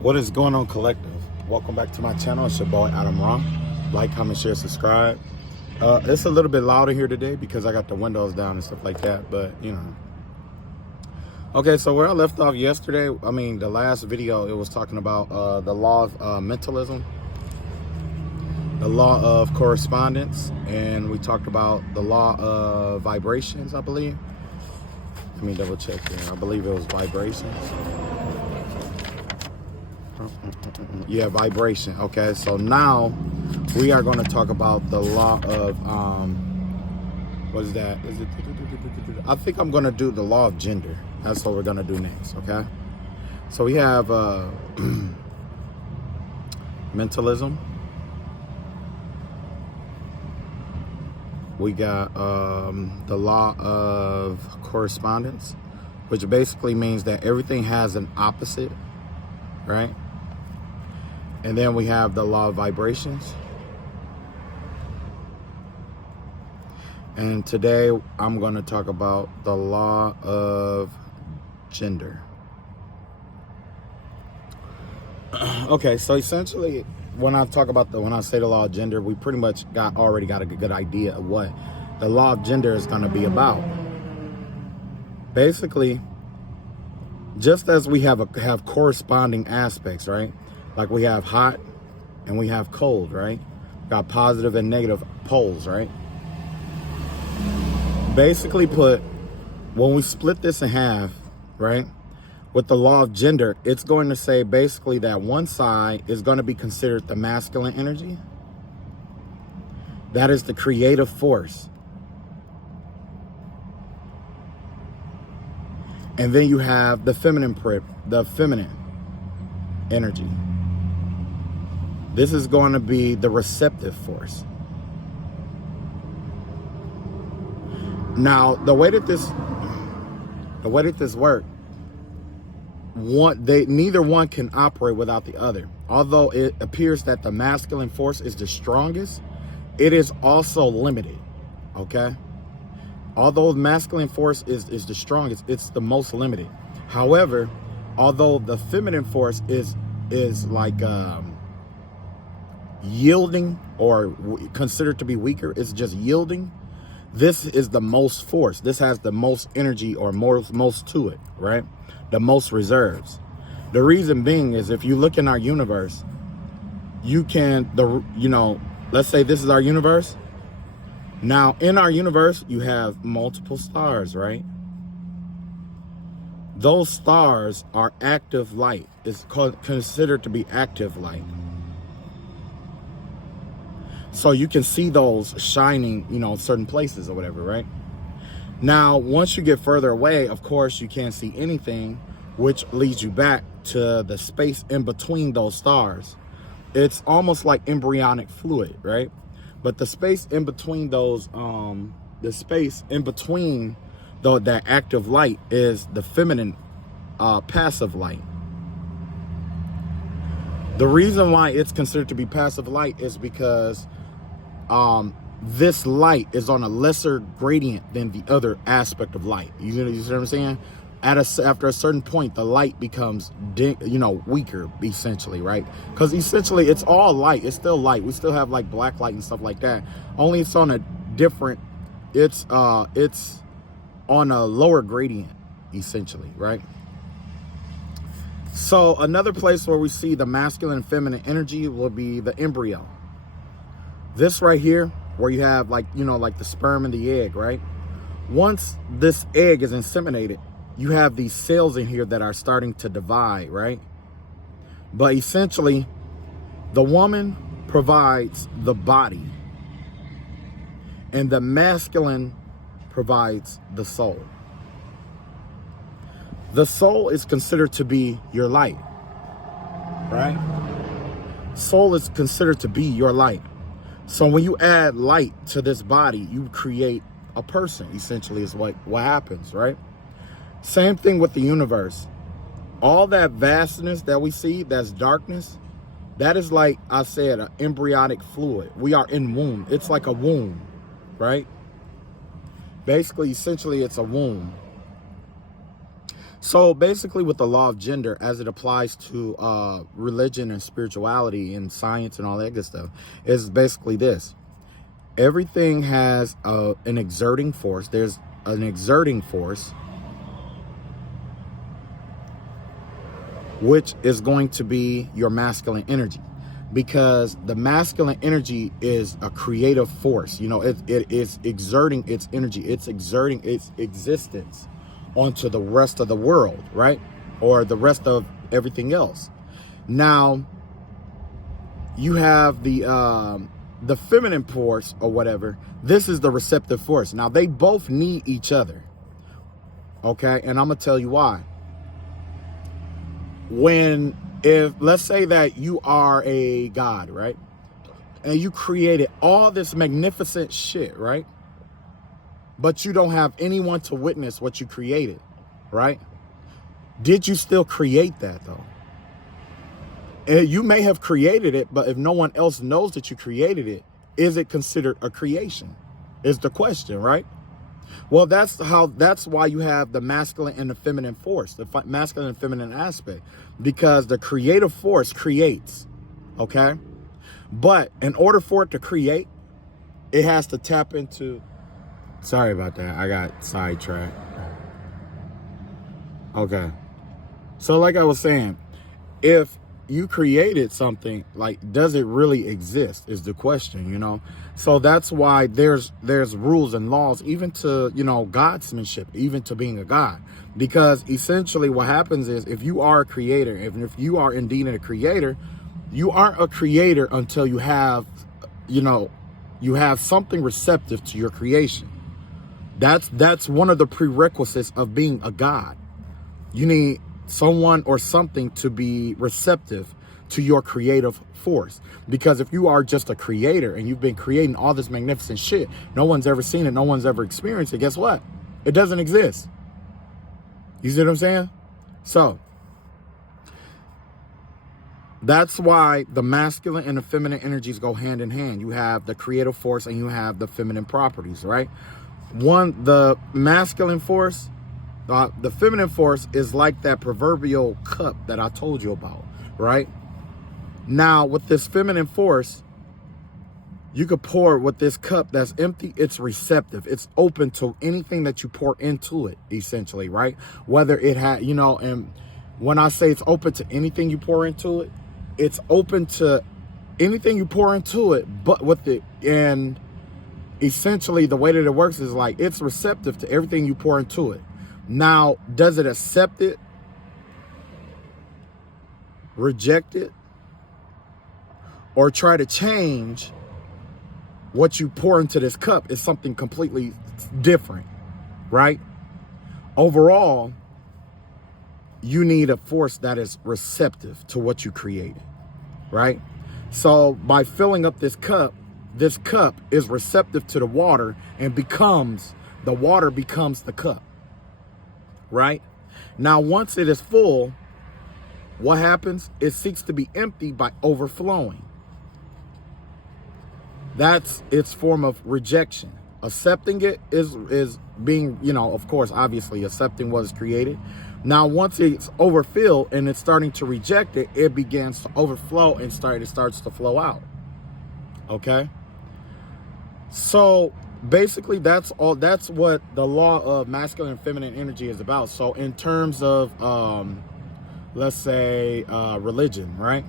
What is going on, collective? Welcome back to my channel. It's your boy Adam Ron. Like, comment, share, subscribe. It's a little bit louder here today because I got the windows down and stuff like that, but you know. Okay, so where I left off yesterday, the last video, it was talking about the law of mentalism, the law of correspondence, and we talked about the law of vibrations, I believe. Let me double check here. I believe it was vibrations. Yeah, vibration. Okay, so now we are going to talk about the law of what is that? I think I'm going to do the law of gender. That's what we're going to do next. Okay, so we have mentalism. We got the law of correspondence, which basically means that everything has an opposite, right? And then we have the law of vibrations. And today I'm going to talk about the law of gender. Okay, so essentially when I say the law of gender, we pretty much already got a good idea of what the law of gender is going to be about. Basically, just as we have corresponding aspects, right? Like we have hot and we have cold, right? Got positive and negative poles, right? Basically put, when we split this in half, right? With the law of gender, it's going to say basically that one side is going to be considered the masculine energy. That is the creative force. And then you have the feminine energy. This is going to be the receptive force. Now, the way that this works, neither one can operate without the other. Although it appears that the masculine force is the strongest, it is also limited. Okay? Although the masculine force is the strongest, it's the most limited. However, although the feminine force is like yielding or considered to be weaker, it's just yielding. This is the most force. This has the most energy or most to it, right? The most reserves. The reason being is if you look in our universe, let's say this is our universe. Now in our universe, you have multiple stars, right? Those stars are active light. It's considered to be active light. So you can see those shining, certain places or whatever, right? Now, once you get further away, of course, you can't see anything, which leads you back to the space in between those stars. It's almost like embryonic fluid, right? But the space in between those, that active light is the feminine passive light. The reason why it's considered to be passive light is because this light is on a lesser gradient than the other aspect of light. You see what I'm saying? After a certain point, the light becomes, weaker, essentially, right? Because essentially, it's all light. It's still light. We still have like black light and stuff like that. Only it's on a different. It's on a lower gradient, essentially, right? So another place where we see the masculine and feminine energy will be the embryo. This right here, where you have like the sperm and the egg, right? Once this egg is inseminated, you have these cells in here that are starting to divide, right? But essentially, the woman provides the body and the masculine provides the soul. The soul is considered to be your light, right? Soul is considered to be your light. So when you add light to this body, you create a person, essentially, is what happens, right? Same thing with the universe. All that vastness that we see, that's darkness, that is, like I said, an embryonic fluid. We are in womb. It's like a womb, right? Basically, essentially, it's a womb. So basically with the law of gender, as it applies to religion and spirituality and science and all that good stuff, is basically this. Everything has an exerting force. There's an exerting force, which is going to be your masculine energy, because the masculine energy is a creative force. You know, it is exerting its energy. It's exerting its existence onto the rest of the world, right? Or the rest of everything else. Now, you have the feminine force or whatever. This is the receptive force. Now, they both need each other. Okay? And I'm going to tell you why. If let's say that you are a god, right? And you created all this magnificent shit, right? But you don't have anyone to witness what you created, right? Did you still create that though? And you may have created it, but if no one else knows that you created it, is it considered a creation? Is the question, right? Well, that's why you have the masculine and the feminine force, the masculine and feminine aspect, because the creative force creates, okay? But in order for it to create, it has to tap into, sorry about that, I got sidetracked. Okay. So like I was saying, if you created something, like, does it really exist is the question, you know? So that's why there's rules and laws, even to, you know, godsmanship, even to being a god. Because essentially what happens is, if you are a creator, if you are indeed a creator, you aren't a creator until you have, you know, you have something receptive to your creation. That's one of the prerequisites of being a god. You need someone or something to be receptive to your creative force. Because if you are just a creator and you've been creating all this magnificent shit, no one's ever seen it, no one's ever experienced it, guess what? It doesn't exist. You see what I'm saying? So that's why the masculine and the feminine energies go hand in hand. You have the creative force and you have the feminine properties, right? The masculine force, the feminine force is like that proverbial cup that I told you about, right? Now, with this feminine force, you could pour with this cup that's empty. It's receptive. It's open to anything that you pour into it, essentially, right? Whether it had, you know, and when I say it's open to anything you pour into it, it's open to anything you pour into it, but with it, and essentially the way that it works is like it's receptive to everything you pour into it. Now, does it accept it, reject it, or try to change what you pour into this cup is something completely different, right? Overall, you need a force that is receptive to what you created, right? So by filling up this cup is receptive to the water, and the water becomes the cup, right? Now, once it is full, what happens? It seeks to be empty by overflowing. That's its form of rejection. Accepting it is being, you know, of course, obviously accepting what is created. Now, once it's overfilled and it's starting to reject it, it begins to overflow and it starts to flow out. Okay? So basically that's what the law of masculine and feminine energy is about. So in terms of let's say religion, right?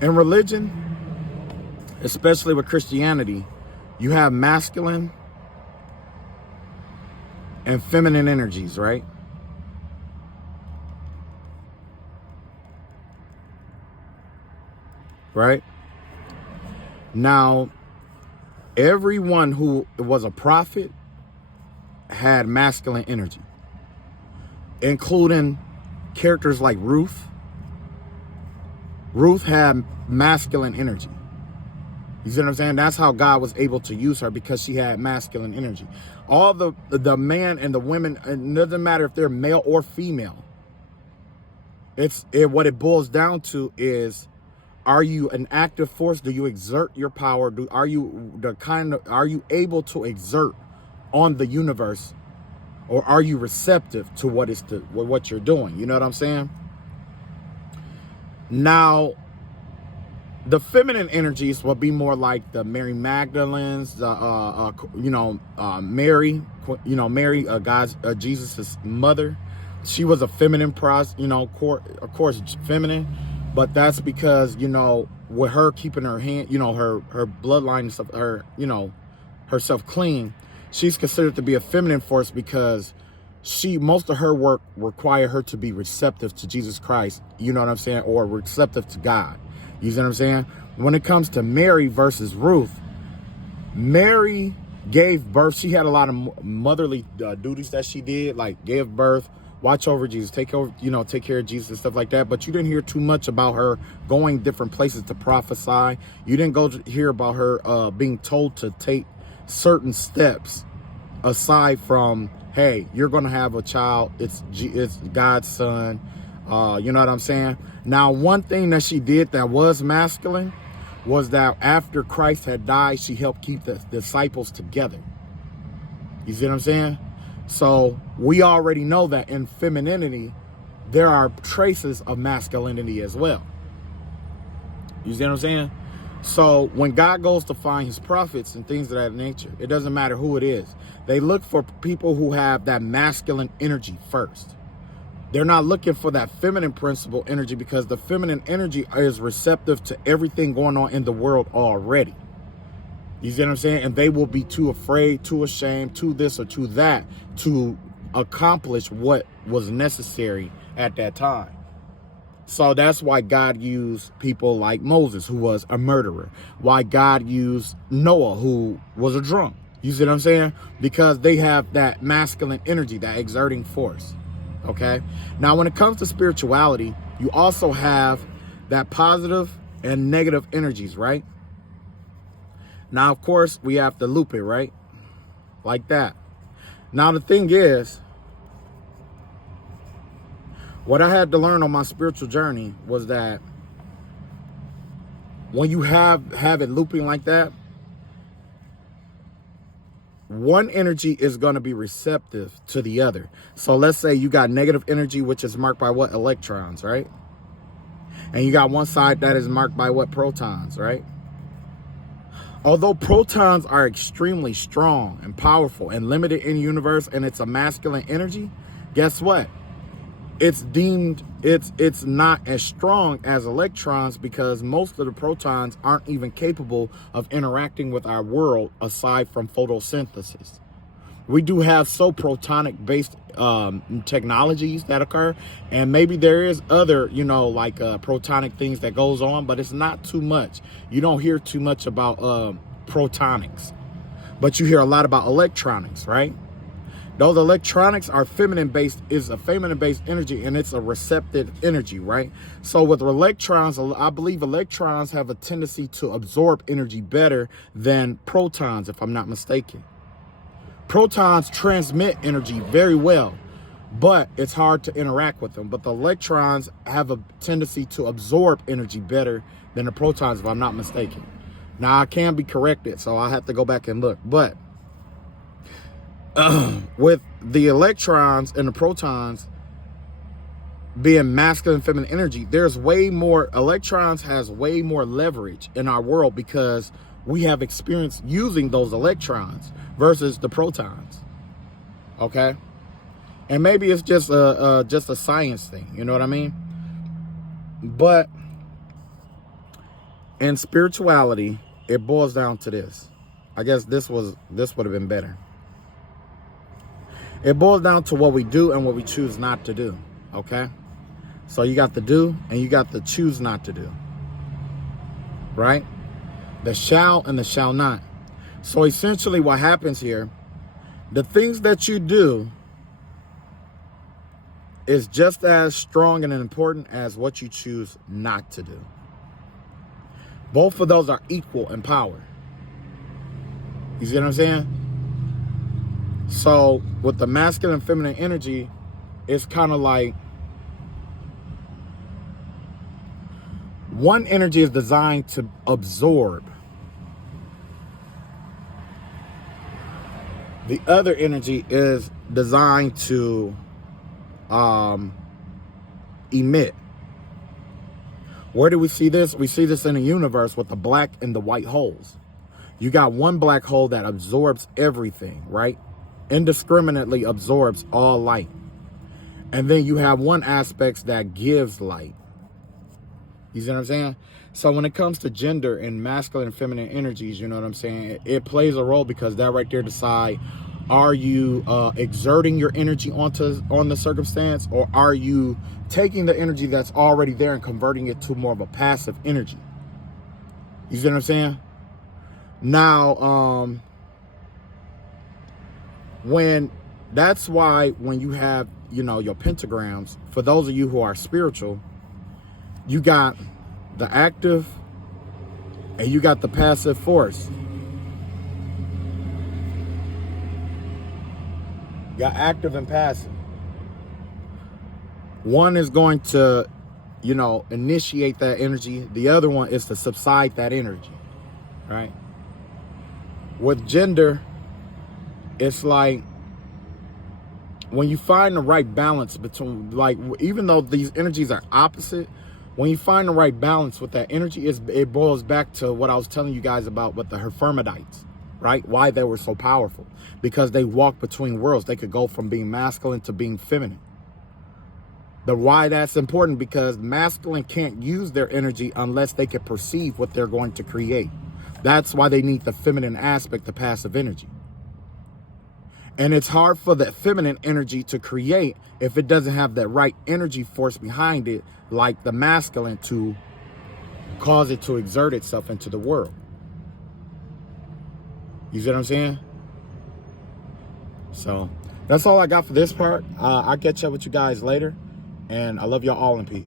In religion, especially with Christianity, you have masculine and feminine energies, right? Right? Now, everyone who was a prophet had masculine energy, including characters like Ruth. Ruth had masculine energy. You see what I'm saying? That's how God was able to use her, because she had masculine energy. All the man and the women, it doesn't matter if they're male or female. What it boils down to is, are you an active force? Do you exert your power? Are you able to exert on the universe Or are you receptive to what you're doing? You know what I'm saying? Now, the feminine energies will be more like the Mary Magdalene's, Mary, Mary, God's, Jesus's mother. She was a feminine of course, feminine, but that's because, with her keeping her hand, her bloodline and stuff, herself clean, she's considered to be a feminine force because most of her work require her to be receptive to Jesus Christ, you know what I'm saying, or receptive to God. You see what I'm saying? When it comes to Mary versus Ruth, Mary gave birth. She had a lot of motherly duties that she did, like give birth, watch over Jesus, take care of Jesus and stuff like that. But you didn't hear too much about her going different places to prophesy. You didn't hear about her being told to take certain steps aside from, hey, you're going to have a child. It's God's son. You know what I'm saying? Now, one thing that she did that was masculine was that after Christ had died, she helped keep the disciples together. You see what I'm saying? So we already know that in femininity, there are traces of masculinity as well. You see what I'm saying? So when God goes to find his prophets and things of that nature, it doesn't matter who it is. They look for people who have that masculine energy first. They're not looking for that feminine principle energy, because the feminine energy is receptive to everything going on in the world already. You see what I'm saying? And they will be too afraid, too ashamed, too this or too that to accomplish what was necessary at that time. So that's why God used people like Moses, who was a murderer. Why God used Noah, who was a drunk. You see what I'm saying? Because they have that masculine energy, that exerting force. Okay? Now, when it comes to spirituality, you also have that positive and negative energies, right? Now, of course, we have to loop it, right? Like that. Now, the thing is, what I had to learn on my spiritual journey was that when you have it looping like that, one energy is going to be receptive to the other. So let's say you got negative energy, which is marked by what? Electrons, right? And you got one side that is marked by what? Protons, right? Although protons are extremely strong and powerful and limited in the universe, and it's a masculine energy, guess what? It's not as strong as electrons, because most of the protons aren't even capable of interacting with our world aside from photosynthesis. We do have protonic based technologies that occur, and maybe there is other, protonic things that goes on, but it's not too much. You don't hear too much about protonics, but you hear a lot about electronics, right? Those electronics are is a feminine based energy, and it's a receptive energy, right? So with electrons, I believe electrons have a tendency to absorb energy better than protons, if I'm not mistaken. Protons transmit energy very well, but it's hard to interact with them. But the electrons have a tendency to absorb energy better than the protons, if I'm not mistaken. Now, I can be corrected, so I have to go back and look. But with the electrons and the protons being masculine and feminine energy, electrons has way more leverage in our world, because we have experience using those electrons versus the protons. Okay? And maybe it's just a science thing, you know what I mean? But in spirituality, it boils down to this. I guess this would have been better. It boils down to what we do and what we choose not to do, okay? So you got the do and you got the choose not to do, right? The shall and the shall not. So essentially what happens here, the things that you do is just as strong and important as what you choose not to do. Both of those are equal in power. You see what I'm saying? So with the masculine and feminine energy, it's kind of like one energy is designed to absorb. The other energy is designed to emit. Where do we see this? We see this in the universe with the black and the white holes. You got one black hole that absorbs everything, right? Indiscriminately absorbs all light. And then you have one aspect that gives light. You see what I'm saying? So when it comes to gender and masculine and feminine energies, you know what I'm saying? It plays a role because that right there decide, are you exerting your energy on the circumstance, or are you taking the energy that's already there and converting it to more of a passive energy? You see what I'm saying? Now, that's why when you have, you know, your pentagrams, for those of you who are spiritual, you got the active and you got the passive force. You got active and passive. One is going to, you know, initiate that energy. The other one is to subside that energy, right? With gender, it's like when you find the right balance between, like, even though these energies are opposite, when you find the right balance with that energy, it boils back to what I was telling you guys about with the Hermetics, right? Why they were so powerful. Because they walk between worlds. They could go from being masculine to being feminine. The why that's important, because masculine can't use their energy unless they can perceive what they're going to create. That's why they need the feminine aspect, the passive energy. And it's hard for the feminine energy to create if it doesn't have that right energy force behind it, like the masculine, to cause it to exert itself into the world. You see what I'm saying? So that's all I got for this part. I'll catch up with you guys later. And I love y'all all in peace.